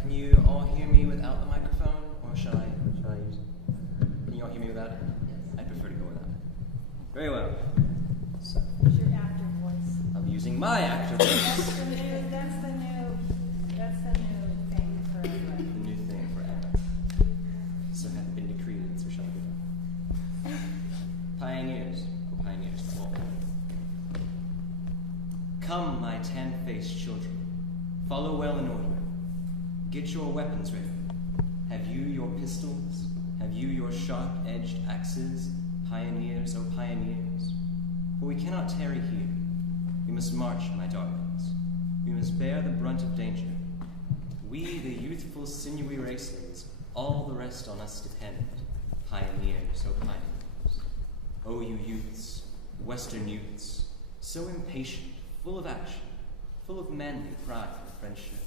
Can you all hear me without the microphone, or shall I use it? Can you all hear me without it? I prefer to go without it. Very well. So, Use your actor voice. I'm using my actor voice. That's the new thing for everybody. The new thing forever. So hath been decreed, so shall it be. Pioneers, or pioneers, all. Come, my tan-faced children, follow well in order. Get your weapons ready. Have you your pistols? Have you your sharp-edged axes, pioneers, O pioneers? For we cannot tarry here. We must march, my darlings. We must bear the brunt of danger. We, the youthful, sinewy races, all the rest on us depend. Pioneers, O pioneers. O you youths, Western youths, so impatient, full of action, full of manly pride and friendship.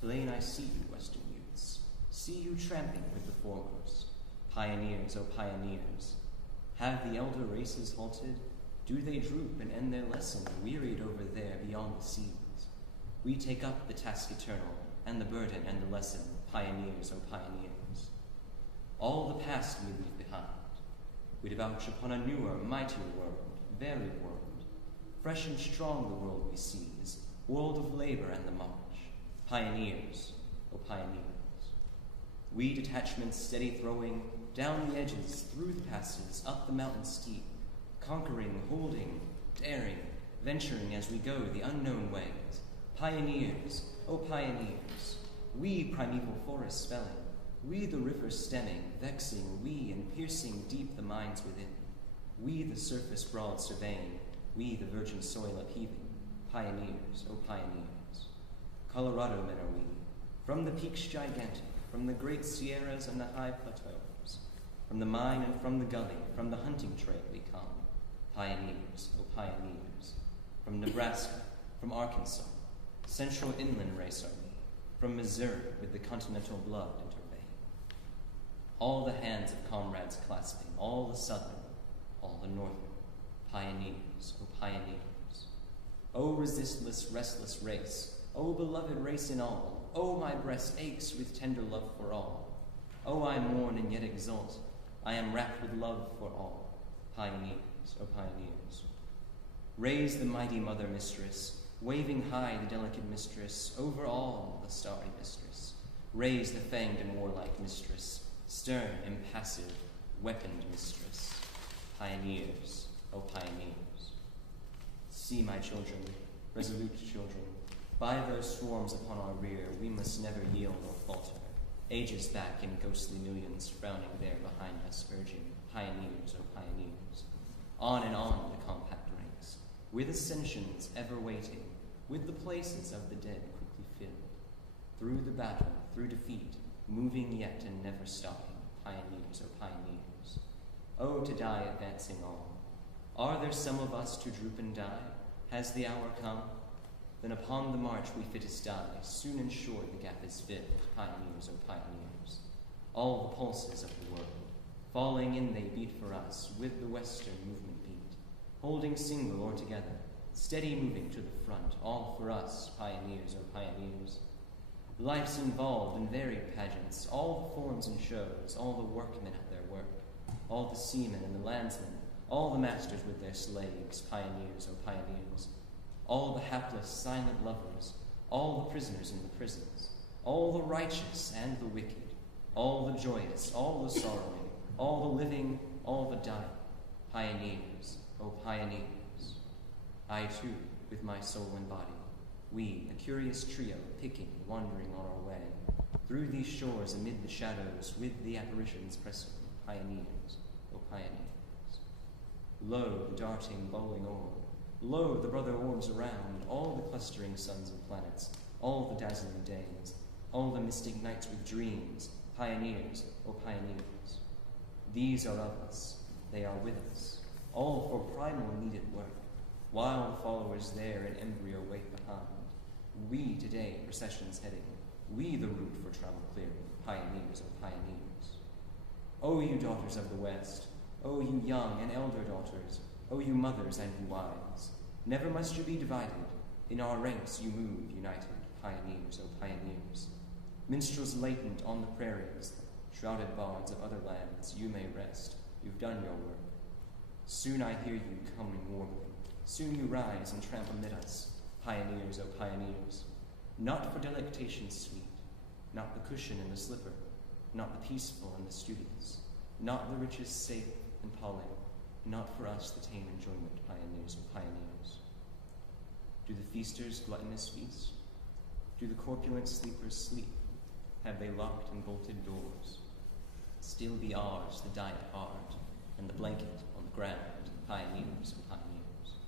Plain I see you, Western youths, see you tramping with the foremost. Pioneers, O pioneers, have the elder races halted? Do they droop and end their lesson, wearied over there beyond the seas? We take up the task eternal, and the burden and the lesson, pioneers, O pioneers. All the past we leave behind. We debouch upon a newer, mightier world, varied world. Fresh and strong the world we seize, world of labor and the march. Pioneers, O pioneers. We detachments steady throwing, down the edges, through the passes, up the mountain steep, conquering, holding, daring, venturing as we go the unknown ways. Pioneers, O pioneers. We primeval forests felling, we the rivers stemming, vexing, we and piercing deep the mines within. We the surface broad surveying, we the virgin soil upheaving. Pioneers, O pioneers. Colorado men are we, from the peaks gigantic, from the great Sierras and the high plateaus, from the mine and from the gully, from the hunting trail we come. Pioneers, O pioneers. From Nebraska, from Arkansas, central inland race are we, from Missouri with the continental blood intervein. All the hands of comrades clasping, all the southern, all the northern. Pioneers, O pioneers. O resistless, restless race, O beloved race in all, O my breast aches with tender love for all. O I mourn and yet exult, I am rapt with love for all. Pioneers, O pioneers. Raise the mighty mother mistress, waving high the delicate mistress, over all the starry mistress. Raise the fanged and warlike mistress, stern, impassive, weaponed mistress. Pioneers, O pioneers. See, my children, resolute children, by those swarms upon our rear, we must never yield or falter. Ages back in ghostly millions, frowning there behind us, urging, pioneers, O pioneers. On and on the compact ranks, with ascensions ever waiting, with the places of the dead quickly filled. Through the battle, through defeat, moving yet and never stopping, pioneers, O pioneers. Oh, to die advancing on. Are there some of us to droop and die? Has the hour come? Then upon the march we fittest die, soon and sure the gap is filled, pioneers, O pioneers. All the pulses of the world, falling in they beat for us, with the western movement beat, holding single or together, steady moving to the front, all for us, pioneers, O pioneers. Life's involved in varied pageants, all the forms and shows, all the workmen at their work, all the seamen and the landsmen, all the masters with their slaves, pioneers, O pioneers. All the hapless, silent lovers, all the prisoners in the prisons, all the righteous and the wicked, all the joyous, all the sorrowing, all the living, all the dying, pioneers, O pioneers. I too, with my soul and body, we, a curious trio, picking, wandering on our way, through these shores amid the shadows, with the apparitions pressing, pioneers, O pioneers. Lo, the darting, bowling orb, lo, the brother orbs around, all the clustering suns and planets, all the dazzling days, all the mystic nights with dreams, pioneers, O pioneers. These are of us, they are with us, all for primal needed work, while the followers there in embryo wait behind. We today, processions heading, we the route for travel clearing, pioneers, O pioneers. O you daughters of the West, O you young and elder daughters, O you mothers and you wives, never must you be divided. In our ranks you move united, pioneers, O pioneers. Minstrels latent on the prairies, shrouded bards of other lands, you may rest, you've done your work. Soon I hear you coming warbling, soon you rise and tramp amid us, pioneers, O pioneers. Not for delectation sweet, not the cushion and the slipper, not the peaceful and the studious, not the riches safe and palling, not for us the tame enjoyment, pioneers, O pioneers. Do the feasters gluttonous feast? Do the corpulent sleepers sleep? Have they locked and bolted doors? Still be ours the diet hard, and the blanket on the ground, pioneers and pioneers.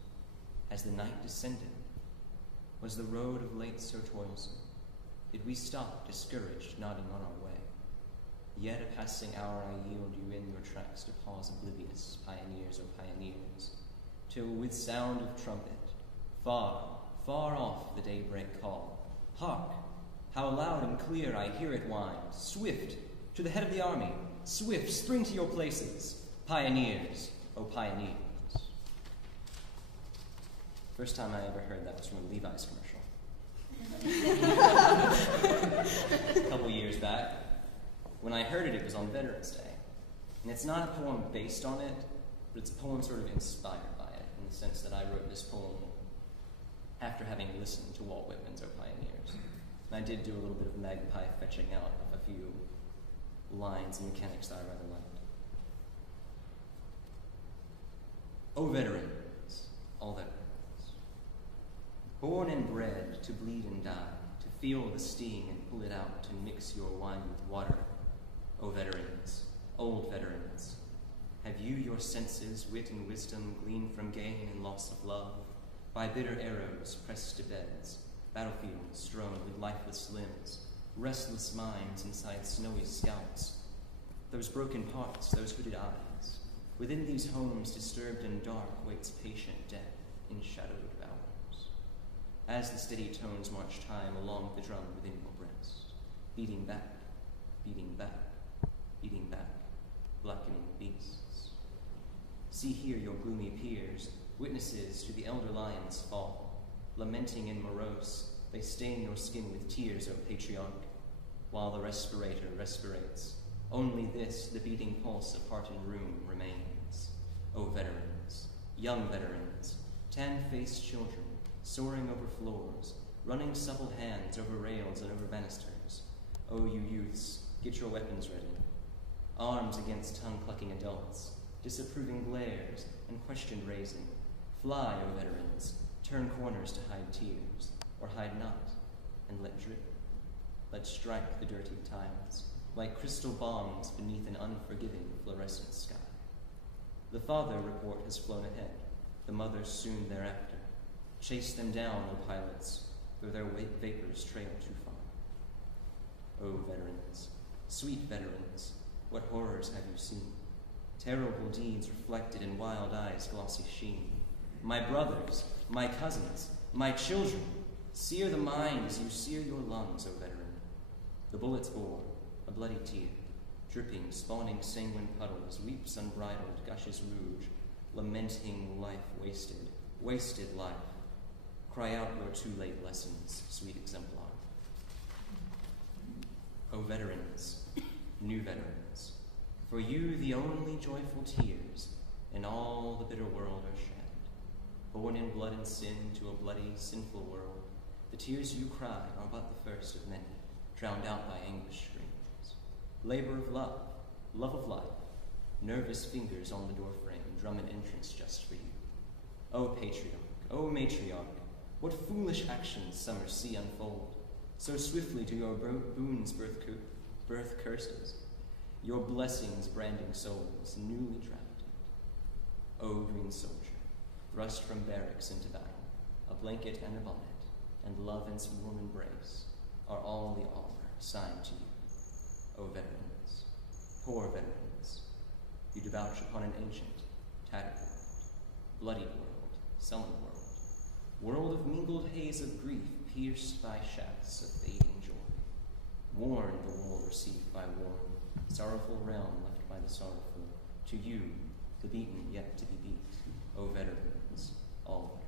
Has the night descended? Was the road of late so toilsome? Did we stop, discouraged, nodding on our way? Yet a passing hour I yield you in your tracks to pause oblivious, pioneers, O pioneers, till with sound of trumpet, far, far off the daybreak call. Hark! How loud and clear I hear it wind. Swift, to the head of the army. Swift, spring to your places. Pioneers, O pioneers. First time I ever heard that was from a Levi's commercial. A couple years back. When I heard it, it was on Veterans Day. And it's not a poem based on it, but it's a poem sort of inspired by it, in the sense that I wrote this poem after having listened to Walt Whitman's O Pioneers. And I did do a little bit of magpie fetching out of a few lines and mechanics that I rather liked. O veterans, all veterans, born and bred to bleed and die, to feel the sting and pull it out, to mix your wine with water. O veterans, old veterans, have you your senses, wit and wisdom gleaned from gain and loss of love, by bitter arrows pressed to beds, battlefields strewn with lifeless limbs, restless minds inside snowy scalps, those broken parts, those hooded eyes, within these homes disturbed and dark waits patient death in shadowed hours, as the steady tones march time along the drum within your breast, beating back, beating back, beating back, blackening beasts. See here your gloomy peers, witnesses to the elder lion's fall. Lamenting and morose, they stain your skin with tears, O patriarch, while the respirator respirates. Only this, the beating pulse of heart and room, remains. O veterans, young veterans, tan-faced children, soaring over floors, running supple hands over rails and over banisters. O you youths, get your weapons ready. Arms against tongue-clucking adults, disapproving glares and question-raising. Fly, O veterans, turn corners to hide tears, or hide not, and let drip. Let strike the dirty tiles, like crystal bombs beneath an unforgiving fluorescent sky. The father report has flown ahead, the mother soon thereafter. Chase them down, O pilots, though their vapors trail too far. O veterans, sweet veterans, what horrors have you seen? Terrible deeds reflected in wild eyes' glossy sheen. My brothers, my cousins, my children, sear the mind as you sear your lungs, O veteran. The bullets bore, a bloody tear, dripping, spawning sanguine puddles, weeps unbridled, gushes rouge, lamenting life wasted, wasted life. Cry out your too late lessons, sweet exemplar. O veterans, new veterans, for you the only joyful tears in all the bitter world are shed. Born in blood and sin to a bloody, sinful world, the tears you cry are but the first of many, drowned out by anguish screams. Labor of love of life, nervous fingers on the doorframe drum an entrance just for you. O patriarch, O matriarch, what foolish actions summer see unfold. So swiftly do your boons birth curses, your blessings branding souls newly drafted. O green soldier, thrust from barracks into battle, a blanket and a bonnet, and love and warm embrace are all the honor assigned to you. O veterans, poor veterans, you debauch upon an ancient, tattered world, bloodied world, sullen world of mingled haze of grief pierced by shafts of fading joy. Worn the world received by worn, sorrowful realm left by the sorrowful, to you, the beaten yet to be beat, O veterans, all veterans.